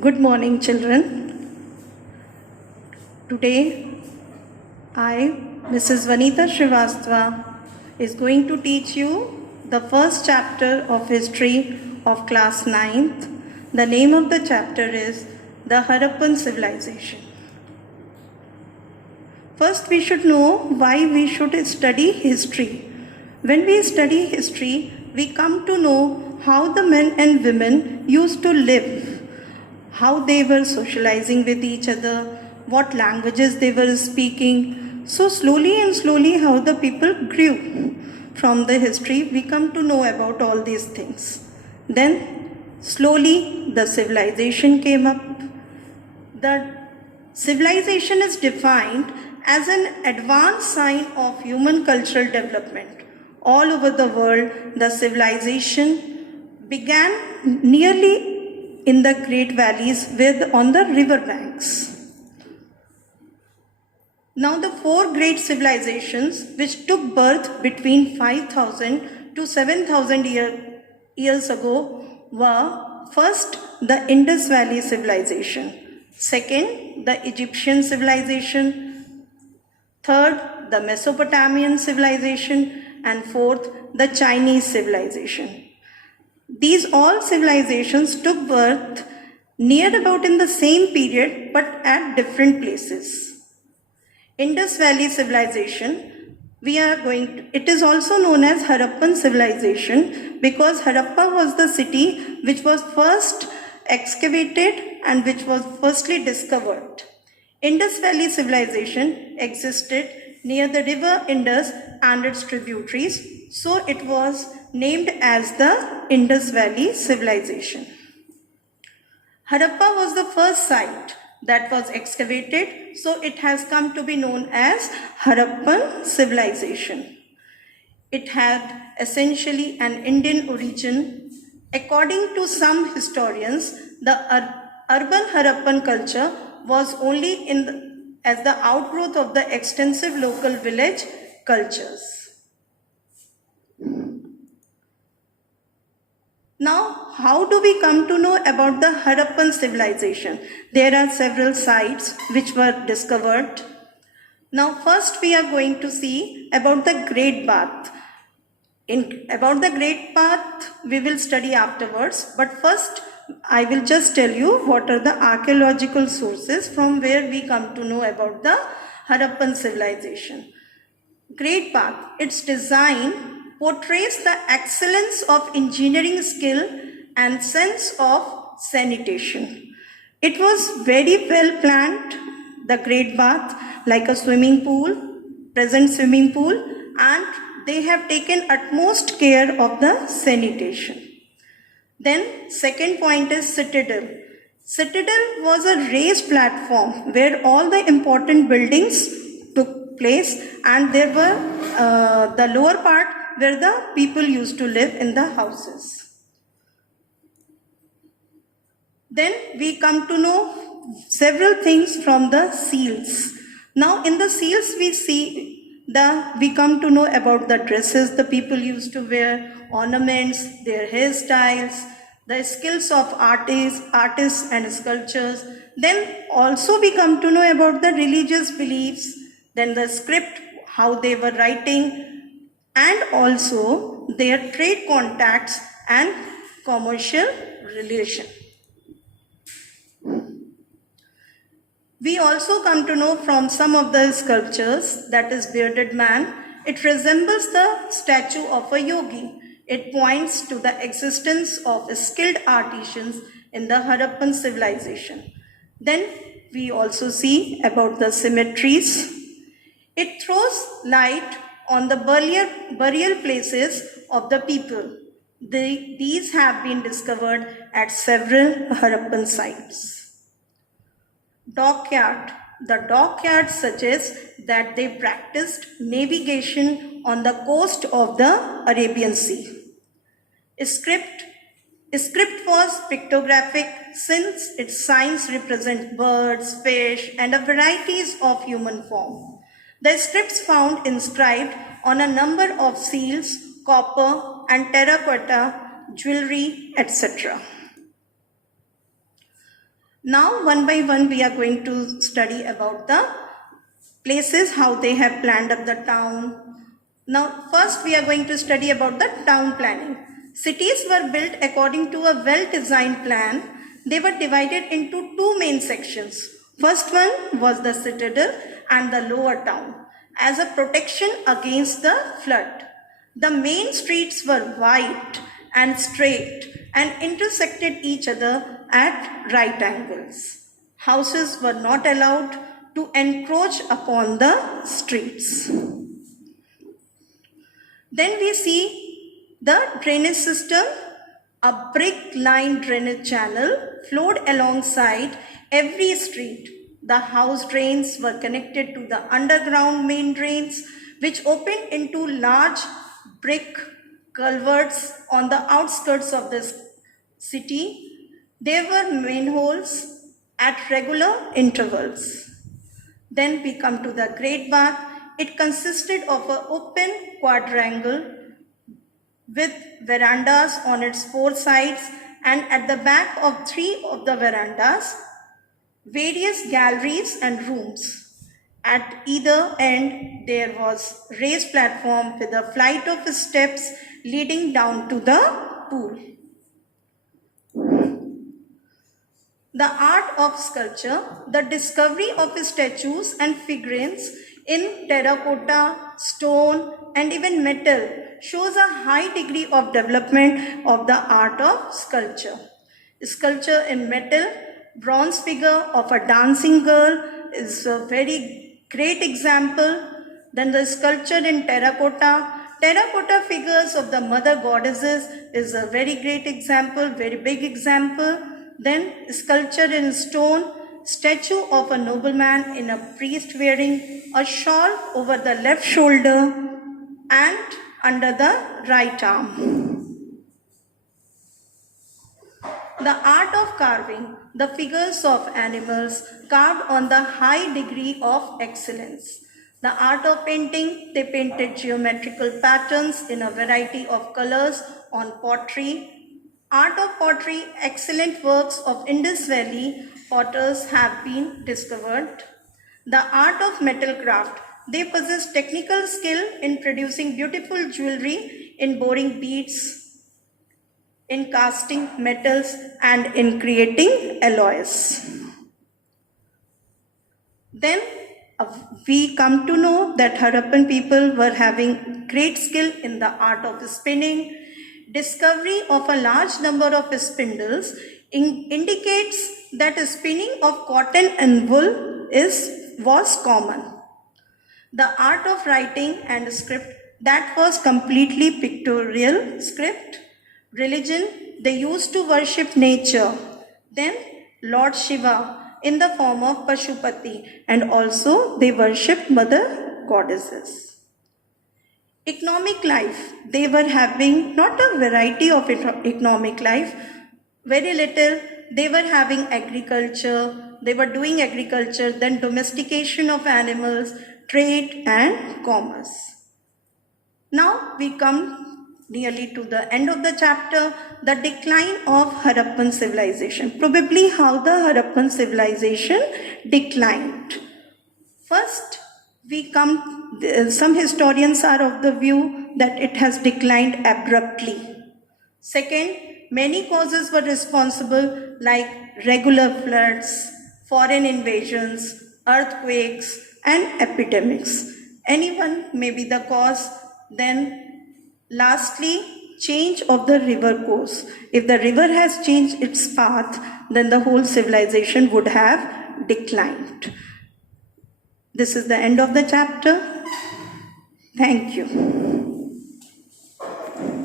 Good morning, children. Today, I, Mrs. Vanita Srivastava, is going to teach you the first chapter of history of class 9th. The name of the chapter is the Harappan Civilization. First, we should know why we should study history. When we study history, we come to know how the men and women used to live, how they were socializing with each other, what languages they were speaking. So slowly and slowly how the people grew. From the history, we come to know about all these things. Then slowly the civilization came up. The civilization is defined as an advanced sign of human cultural development. All over the world, the civilization began nearly in the great valleys on the river banks. Now the four great civilizations which took birth between 5,000 to 7,000 years ago were first the Indus Valley civilization, second the Egyptian civilization, third the Mesopotamian civilization, and fourth the Chinese civilization. These all civilizations took birth near about in the same period but at different places. Indus Valley civilization, it is also known as Harappan civilization because Harappa was the city which was first excavated and which was firstly discovered. Indus Valley civilization existed near the river Indus and its tributaries, so it was named as the Indus Valley civilization. Harappa was the first site that was excavated, so it has come to be known as Harappan civilization. It had essentially an Indian origin. According to some historians, the urban Harappan culture was only as the outgrowth of the extensive local village cultures. Now, how do we come to know about the Harappan civilization? There are several sites which were discovered. Now, first we are going to see about the Great Bath. About the Great Bath, we will study afterwards. But first, I will just tell you what are the archaeological sources from where we come to know about the Harappan civilization. Great Bath, its design portrays the excellence of engineering skill and sense of sanitation. It was very well planned, the Great Bath, like a swimming pool, present swimming pool, and they have taken utmost care of the sanitation. Then second point is Citadel. Citadel was a raised platform where all the important buildings took place, and there were the lower part where the people used to live in the houses. Then we come to know several things from the seals. Now in the seals we come to know about the dresses the people used to wear, ornaments, their hairstyles, the skills of artists and sculptors. Then also we come to know about the religious beliefs, then the script, how they were writing, and also their trade contacts and commercial relation. We also come to know from some of the sculptures, that is bearded man, it resembles the statue of a yogi. It points to the existence of skilled artisans in the Harappan civilization. Then we also see about the cemeteries. It throws light on the burial places of the people. These have been discovered at several Harappan sites. Dockyard. The dockyard suggests that they practiced navigation on the coast of the Arabian Sea. Script was pictographic since its signs represent birds, fish, and a varieties of human form. The scripts found inscribed on a number of seals, copper and terracotta, jewelry, etc. Now, one by one, we are going to study about the places, how they have planned up the town. Now, first we are going to study about the town planning. Cities were built according to a well-designed plan. They were divided into two main sections. First one was the citadel and the lower town as a protection against the flood. The main streets were wide and straight and intersected each other at right angles. Houses were not allowed to encroach upon the streets. Then we see the drainage system. A brick-lined drainage channel flowed alongside every street. The house drains were connected to the underground main drains, which opened into large brick culverts on the outskirts of the city. There were manholes at regular intervals. Then we come to the Great Bath. It consisted of an open quadrangle with verandas on its four sides, and at the back of three of the verandas, various galleries and rooms. At either end, there was raised platform with a flight of steps leading down to the pool. The art of sculpture, the discovery of statues and figurines in terracotta, stone, and even metal shows a high degree of development of the art of sculpture. Sculpture in metal, bronze figure of a dancing girl is a very great example. Then the sculpture in terracotta figures of the mother goddesses is a very great example, very big example. Then sculpture in stone, statue of a nobleman in a priest wearing a shawl over the left shoulder and under the right arm. The art of carving, the figures of animals carved on the high degree of excellence. The art of painting, they painted geometrical patterns in a variety of colors on pottery. Art of pottery, excellent works of Indus Valley potters have been discovered. The art of metal craft, they possess technical skill in producing beautiful jewelry, in boring beads, in casting metals, and in creating alloys. Then we come to know that Harappan people were having great skill in the art of spinning. Discovery of a large number of spindles indicates that spinning of cotton and wool was common. The art of writing and script, that was completely pictorial script. Religion, they used to worship nature. Then Lord Shiva in the form of Pashupati, and also they worshipped mother goddesses. Economic life, they were having not a variety of economic life, very little. They were having agriculture, they were doing agriculture, then domestication of animals, trade and commerce. Now we come nearly to the end of the chapter, the decline of Harappan civilization. Probably how the Harappan civilization declined. First, some historians are of the view that it has declined abruptly. Second, many causes were responsible, like regular floods, foreign invasions, earthquakes, and epidemics. Anyone may be the cause. Then lastly, change of the river course. If the river has changed its path, then the whole civilization would have declined. This is the end of the chapter. Thank you.